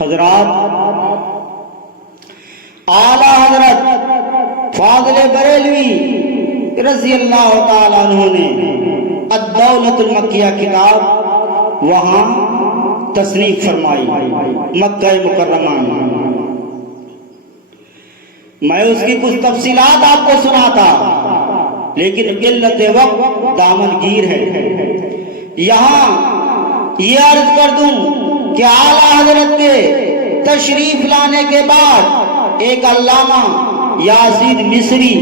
حضرات، اعلیٰ حضرت فاضل بریلوی رضی اللہ تعالیٰ عنہ نے الدولۃ المکیہ کتاب وہاں تصنیف فرمائی مکہ مکرمہ میں۔ میں اس کی کچھ تفصیلات آپ کو سناتا، لیکن قلت وقت دامن گیر ہے۔ یہاں یہ عرض کر دوں کہ اعلیٰ حضرت کے تشریف لانے کے بعد ایک علامہ یزید مصری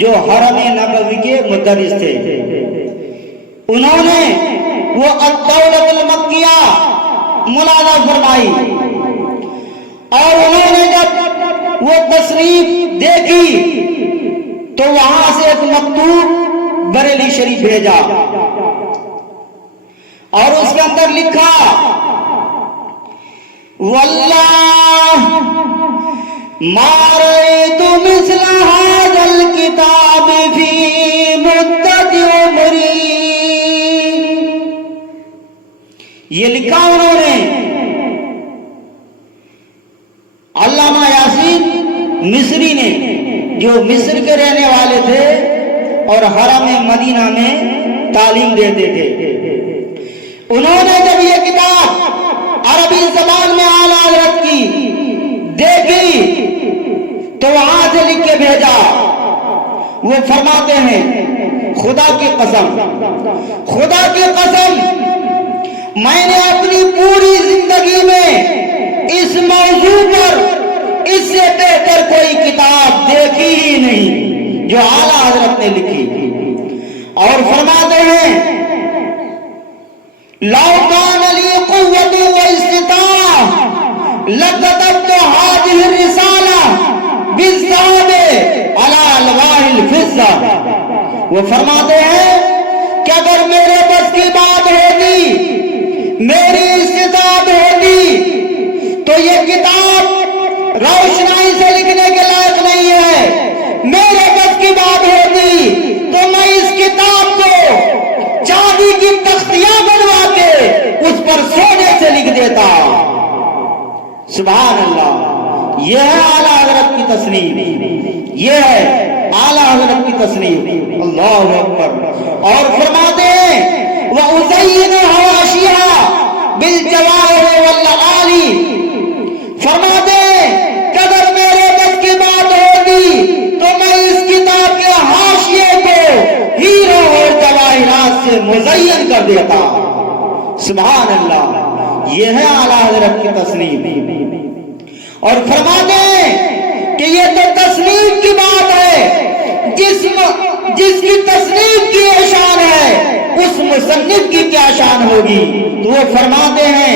جو حرم نبوی کے مدرس تھے، انہوں نے وہ الدولۃ المکیہ ملاحظہ فرمائی، اور انہوں نے جب وہ تصنیف دیکھی تو وہاں سے ایک مکتوب بریلی شریف بھیجا، اور اس کے اندر لکھا واللہ ما رأيت مثل هذا الكتاب في مدة عمري۔ یہ لکھا انہوں نے علامہ یزید مصری نے، جو مصر کے رہنے والے تھے اور حرم مدینہ میں تعلیم دیتے تھے۔ انہوں نے جب یہ کتاب عربی زبان میں اعلیٰ حضرت کی دیکھی تو وہاں سے لکھ کے بھیجا۔ وہ فرماتے ہیں خدا کی قسم، خدا کی قسم، میں نے اپنی پوری زندگی میں اس موضوع پر اس سے بہتر کوئی کتاب دیکھی ہی نہیں جو اعلیٰ حضرت نے لکھی۔ اور فرماتے ہیں لو کان لی قوت و استطاعة لكتبت هذه الرسالة بالذهب على الواح الفضة۔ وہ فرماتے ہیں کہ اگر میرے بس کی بات ہوتی، میری استطاعت ہوتی، تو یہ کتاب روشنائی سے لکھنے کے لائق نہیں ہے۔ میرے بس کی بات ہوتی تو میں اس کتاب کو چاندی کی تختیاں بنوا کے اس پر سونے سے لکھ دیتا۔ سبحان اللہ، یہ ہے اعلیٰ حضرت کی تصنیف، یہ ہے اعلیٰ حضرت کی تصنیف۔ اللہ اکبر۔ اور فرماتے ہیں وَأُزَيِّنُ حَوَاشِيَهَا بِالْجَوَاهِرِ وَاللَّآلِ۔ فرماتے ہیں کہ اگر میرے بس کی بات ہوگی تو میں اس کتاب کے حاشیے کو ہیروں اور جواہرات سے مزین کر دیتا۔ سبحان اللہ، یہ ہے اعلیٰ حضرت کی تصنیف۔ اور فرماتے ہیں کہ یہ تو تصنیف کی بات ہے، جس کی تصنیف کی شان ہے اس مصنف کی کیا شان ہوگی۔ تو وہ فرماتے ہیں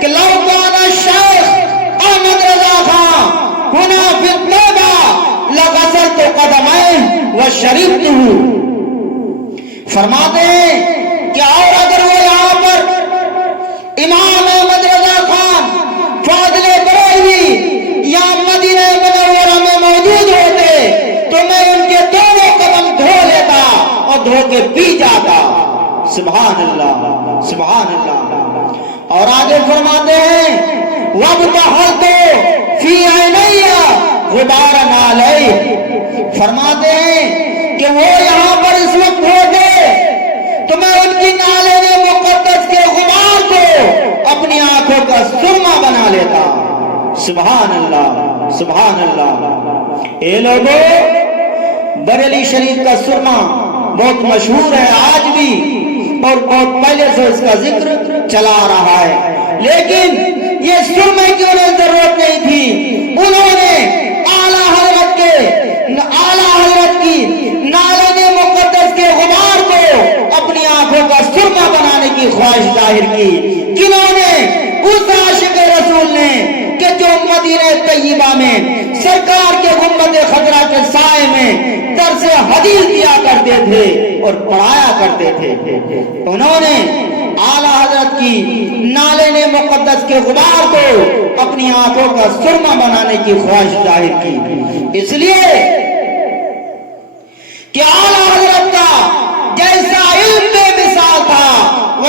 کہ لو کان الشیخ احمد رضا خان ہنا فی الطیبہ لغسلت قدمہ وشربتہ۔ فرماتے ہیں کہ اور اگر وہ یہاں پر امام احمد رضا خان فاضل بریلوی یا مدینہ منورہ میں موجود ہوتے تو میں ان کے دونوں قدم دھو لیتا اور دھو کے پی جاتا۔ سبحان اللہ، سبحان اللہ۔ اور آگے فرماتے ہیں وَابْتَحَلْتُ فِي عَيْنَيَّ غُبَارًا عَلَيْهِ۔ فرماتے ہیں کہ وہ یہاں پر اس وقت ہوتے تو میں ان کی نالین مقدس کے غبار کو اپنی آنکھوں کا سرما بنا لیتا۔ سبحان اللہ، سبحان اللہ۔ اے لوگو، بریلی شریف کا سرما بہت مشہور ہے آج بھی، اور بہت پہلے سے اس کا ذکر چلا رہا ہے، لیکن یہ سرمے کی انہیں ضرورت نہیں تھی۔ انہوں نے اعلیٰ حضرت کی نالین مقدس کے غبار کو اپنی آنکھوں کا سرما بنانے کی خواہش ظاہر کی۔ کنہوں نے؟ اس عاشق رسول نے کہ جو مدینہ طیبہ میں سرکار کے گنبد خضرا کے سائے میں درس حدیث دیا کرتے تھے اور پڑھایا کرتے تھے، انہوں نے اعلیٰ حضرت کی نالین مقدس کے غبار کو اپنی آنکھوں کا سرما بنانے کی خواہش ظاہر کی، اس لیے کہ اعلیٰ حضرت کا جیسا علم بے مثال تھا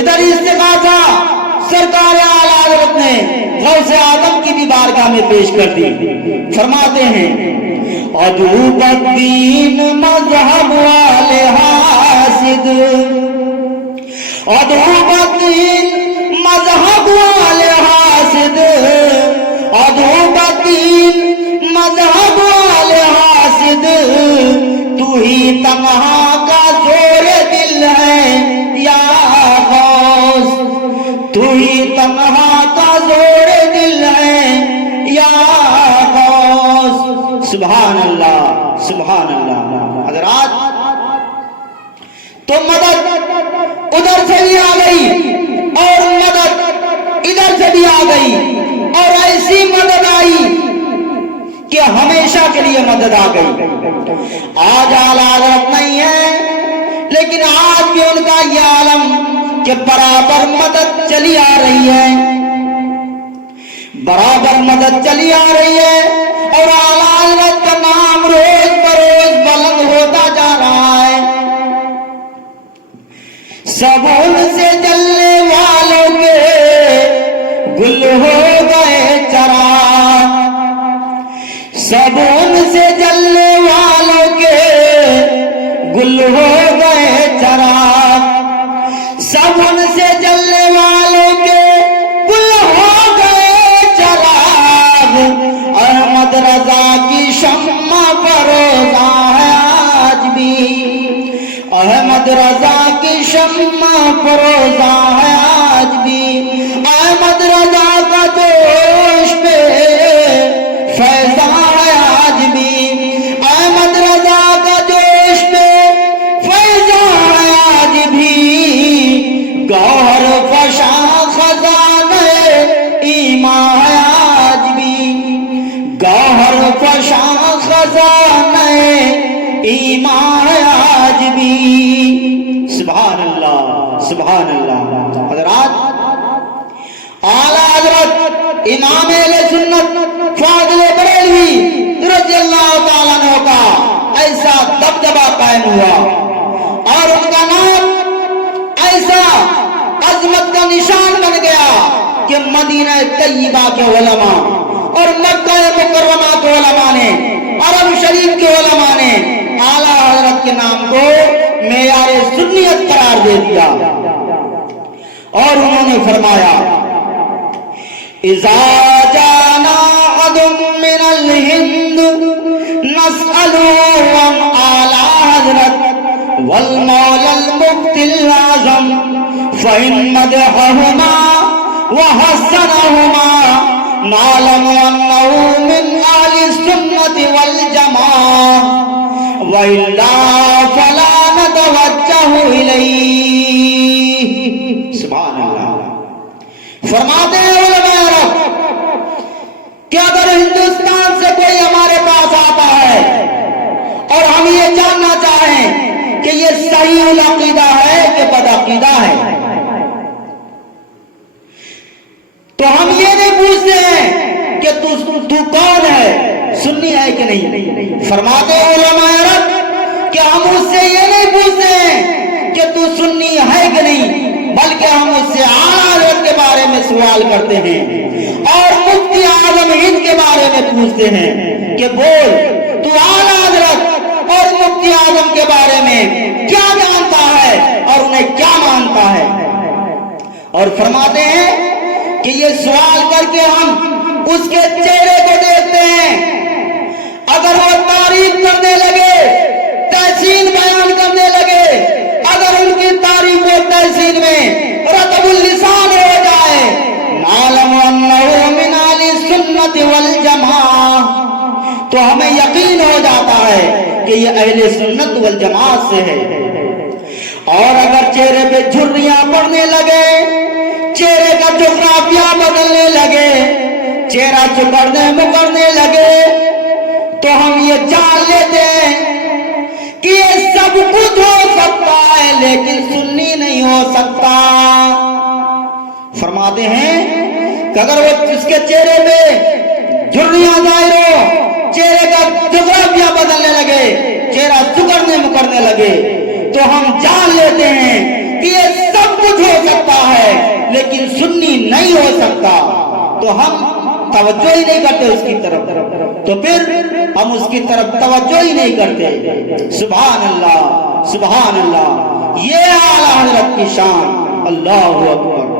ادھر استغاثہ سرکار اعلی حضرت نے غوث اعظم کی بھی بارگاہ میں پیش کر دی. فرماتے ہیں عدو الدین مذہب والے حاسد، عدو الدین مذہب والے حاسد، عدو الدین مذہب والے حاسد، تو ہی تنہا کا زور دل ہے یا غوث، تو ہی تنہا کا زور دل ہے یا غوث. سبحان اللہ سبحان اللہ. حضرات تو مدد ادھر سے بھی آ گئی اور مدد ادھر سے بھی آ گئی، اور ایسی مدد آئی کہ ہمیشہ کے لیے مدد آ گئی. آج اعلی حضرت نہیں ہے، لیکن آج بھی ان کا یہ عالم کہ برابر مدد چلی آ رہی ہے، برابر مدد چلی آ رہی ہے، اور اعلی حضرت کا نام روز بروز بلند ہوتا جا رہا ہے. سب ان سے جلنے والوں کے گل ہو گئے چراغ، سب ان سے جلنے والوں کے گل ہو گئے چراغ، سب ان سے جلنے والوں کے گل ہو گئے چراغ. احمد رضا کی شمع فروزاں ہے آج بھی، احمد رضا کی شمع فروزاں ہے آج بھی. احمد رضا کا جوش پہ فیضاں ہے آج بھی، احمد رضا کا جوش پہ فیضاں ہے آج بھی. گوہر فشاں خزانہ ایمان ہے آج بھی، گوہر فشاں خزانہ ایمان ہے آج بھی. سبحان اللہ سبحان اللہ. حضرات اعلی حضرت امام اہل سنت فاضل بریلوی رضی اللہ تعالیٰ عنہ کا ایسا دبدبا قائم ہوا، اور ان کا نام ایسا عظمت کا نشان بن گیا کہ مدینہ طیبہ کے علماء اور مکہ مکرمہ کے علماء نے، عرب شریف کے علماء نے اعلی حضرت کے نام کو معیار سنیت قرار دے دیا. اور انہوں نے فرمایا اذا جانا عدم من الہند نسألو عن اعلی حضرت والمولا المفتی العظم فإن مدحهما وحسنهما نعلم أنه من أهل السنة والجماعة وإلا فلا نتوجه إليه. سبحان اللہ. فرماتے ہیں علماء عرب کہ اگر ہندوستان سے کوئی ہمارے پاس آتا ہے اور ہم یہ جاننا چاہیں کہ یہ صحیح العقیدہ ہے کہ بدعقیدہ ہے، تو ہم یہ نہیں پوچھتے ہیں کہ تو کون ہے، سنی ہے کہ نہیں. فرماتے علماء عرب کہ ہم اس سے یہ نہیں پوچھتے ہیں کہ تو سنی ہے کہ نہیں، بلکہ ہم اس سے اعلی حضرت کے بارے میں سوال کرتے ہیں اور مفتی اعظم ہند کے بارے میں پوچھتے ہیں کہ بول تو اعلی حضرت اور مفتی اعظم کے بارے میں کیا جانتا ہے اور انہیں کیا مانتا ہے. اور فرماتے ہیں کہ یہ سوال کر کے ہم اس کے چہرے کو دیکھتے ہیں، اگر وہ تعریف کرنے لگے، تحسین بیان کرنے لگے، اگر ان کی تعریف و تحسین میں رطب اللسان ہو جائے، نعلم انہ من اہل السنت والجماعہ، تو ہمیں یقین ہو جاتا ہے کہ یہ اہل سنت والجماعت سے ہے. اور اگر چہرے پہ جھریاں پڑنے لگے، چہرے کا جغرافیہ بدلنے لگے، چہرہ چکڑنے مکرنے لگے، تو ہم یہ جان لیتے ہیں کہ یہ سب کچھ ہو سکتا ہے لیکن سنی نہیں ہو سکتا. فرماتے ہیں کہ اگر وہ اس کے چہرے پہ جھریاں ظاہر ہو، چہرے کا جغرافیہ بدلنے لگے، چہرہ چکڑنے مکرنے لگے، تو ہم جان لیتے ہیں کہ یہ سب کچھ ہو سکتا ہے لیکن سنی نہیں ہو سکتا، تو ہم توجہ ہی نہیں کرتے اس کی طرف، تو پھر ہم اس کی طرف توجہ ہی نہیں کرتے۔ سبحان اللہ، سبحان اللہ، یہ اعلیٰ حضرت کی شان، اللہ اکبر۔